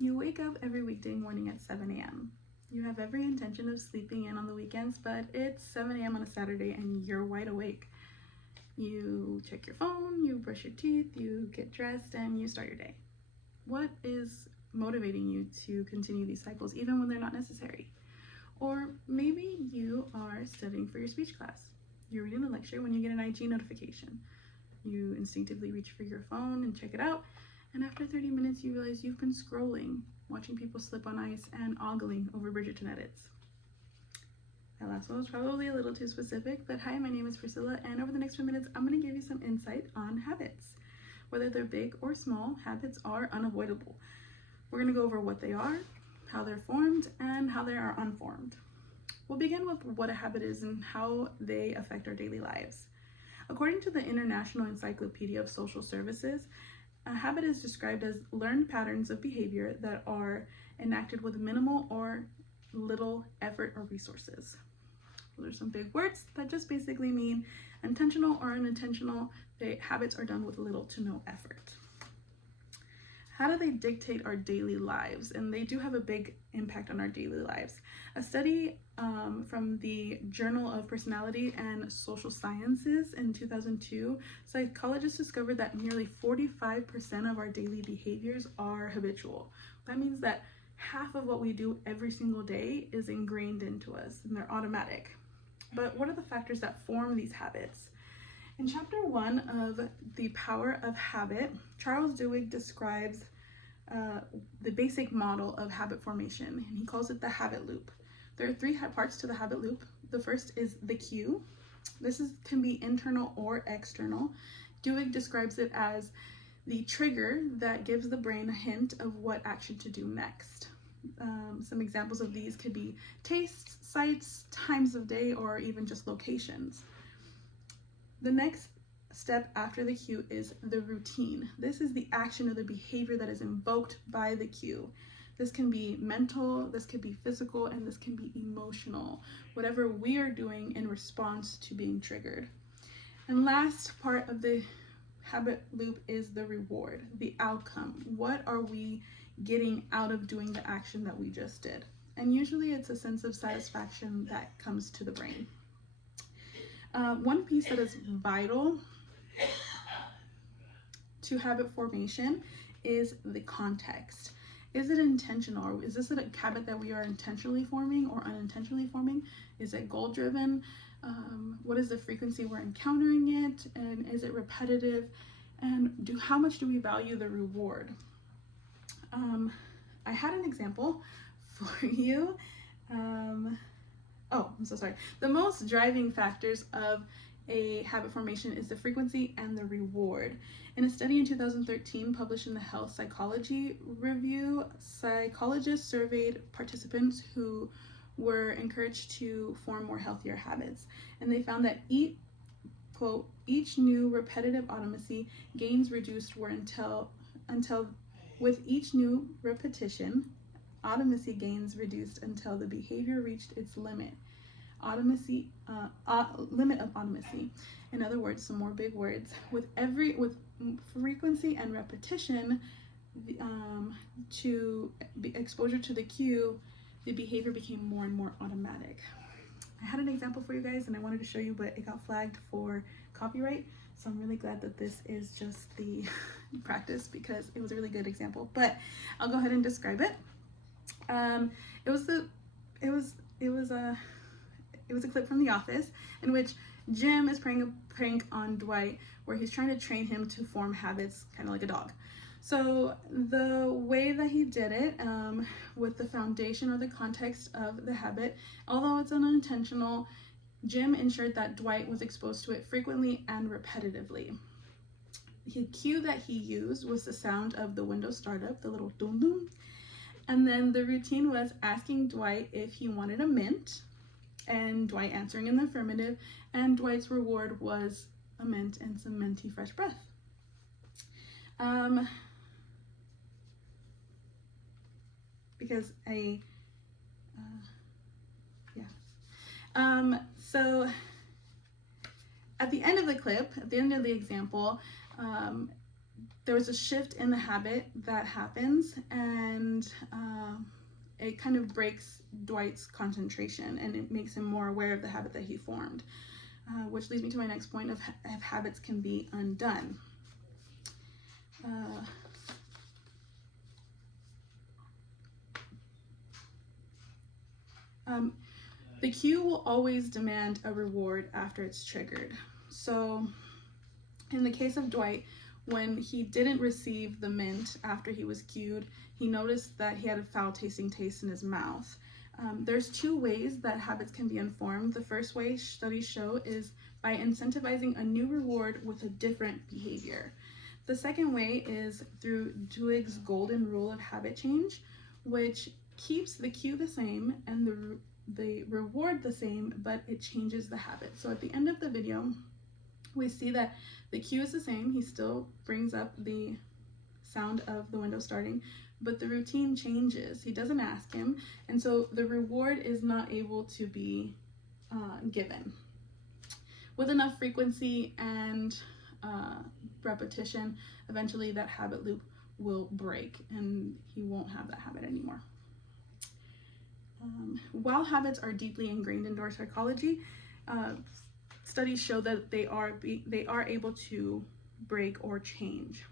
You wake up every weekday morning at 7 a.m. You have every intention of sleeping in on the weekends, but it's 7 a.m. on a Saturday and you're wide awake. You check your phone, you brush your teeth, you get dressed, and you start your day. What is motivating you to continue these cycles even when they're not necessary? Or maybe you are studying for your speech class. You're reading a lecture when you get an IG notification. You instinctively reach for your phone and check it out, and after 30 minutes you realize you've been scrolling, watching people slip on ice, and ogling over Bridgerton edits. That last one was probably a little too specific, but hi, my name is Priscilla, and over the next few minutes I'm going to give you some insight on habits. Whether they're big or small, habits are unavoidable. We're going to go over what they are, how they're formed, and how they are unformed. We'll begin with what a habit is and how they affect our daily lives. According to the International Encyclopedia of Social Services, a habit is described as learned patterns of behavior that are enacted with minimal or little effort or resources. Those are some big words that just basically mean intentional or unintentional. Habits are done with little to no effort. How do they dictate our daily lives? And they do have a big impact on our daily lives. A study from the Journal of Personality and Social Sciences in 2002, psychologists discovered that nearly 45% of our daily behaviors are habitual. That means that half of what we do every single day is ingrained into us and they're automatic. But what are the factors that form these habits? In chapter 1 of The Power of Habit, Charles Duhigg describes the basic model of habit formation, and he calls it the habit loop. There are three parts to the habit loop. The first is the cue. This can be internal or external. Duhigg describes it as the trigger that gives the brain a hint of what action to do next. Some examples of these could be tastes, sights, times of day, or even just locations. The next step after the cue is the routine. This is the action or the behavior that is invoked by the cue. This can be mental, this can be physical, and this can be emotional. Whatever we are doing in response to being triggered. And last part of the habit loop is the reward, the outcome. What are we getting out of doing the action that we just did? And usually it's a sense of satisfaction that comes to the brain. One piece that is vital to habit formation is the context. Is it intentional? Is this a habit that we are intentionally forming or unintentionally forming? Is it goal driven? What is the frequency we're encountering it? And is it repetitive? And how much do we value the reward? I had an example for you. I'm so sorry. The most driving factors of a habit formation is the frequency and the reward. In a study in 2013 published in the Health Psychology Review, psychologists surveyed participants who were encouraged to form more healthier habits. And they found that each new repetitive automacy gains reduced were until with each new repetition, automacy gains reduced until the behavior reached its limit. Limit of automacy. In other words, some more big words. With frequency and repetition, exposure to the cue, the behavior became more and more automatic. I had an example for you guys and I wanted to show you, but it got flagged for copyright. So I'm really glad that this is just the practice because it was a really good example. But I'll go ahead and describe it. It was a clip from The Office in which Jim is playing a prank on Dwight where he's trying to train him to form habits kind of like a dog. So the way that he did it, with the foundation or the context of the habit, although it's unintentional, Jim ensured that Dwight was exposed to it frequently and repetitively. The cue that he used was the sound of the Windows startup, the little doom doom. And then the routine was asking Dwight if he wanted a mint, and Dwight answering in the affirmative, and Dwight's reward was a mint and some minty fresh breath. So at the end of the clip, at the end of the example, there was a shift in the habit that happens, and it kind of breaks Dwight's concentration, and it makes him more aware of the habit that he formed, which leads me to my next point of habits can be undone. The cue will always demand a reward after it's triggered. So in the case of Dwight, when he didn't receive the mint after he was cued, he noticed that he had a foul tasting taste in his mouth. There's two ways that habits can be informed. The first way studies show is by incentivizing a new reward with a different behavior. The second way is through Duhigg's golden rule of habit change, which keeps the cue the same and the reward the same, but it changes the habit. So at the end of the video, we see that the cue is the same. He still brings up the sound of the window starting, but the routine changes. He doesn't ask him, and so the reward is not able to be given. With enough frequency and repetition, eventually that habit loop will break and he won't have that habit anymore. While habits are deeply ingrained into our psychology, studies show that they are able to break or change.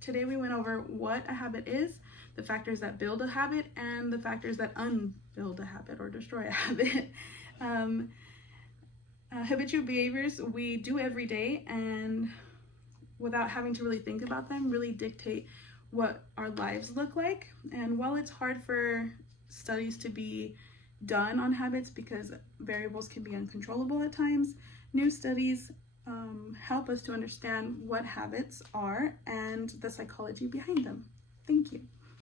Today we went over what a habit is, the factors that build a habit, and the factors that unbuild a habit or destroy a habit. Habitual behaviors we do every day, and without having to really think about them, really dictate what our lives look like. And while it's hard for studies to be done on habits because variables can be uncontrollable at times, new studies help us to understand what habits are and the psychology behind them. Thank you.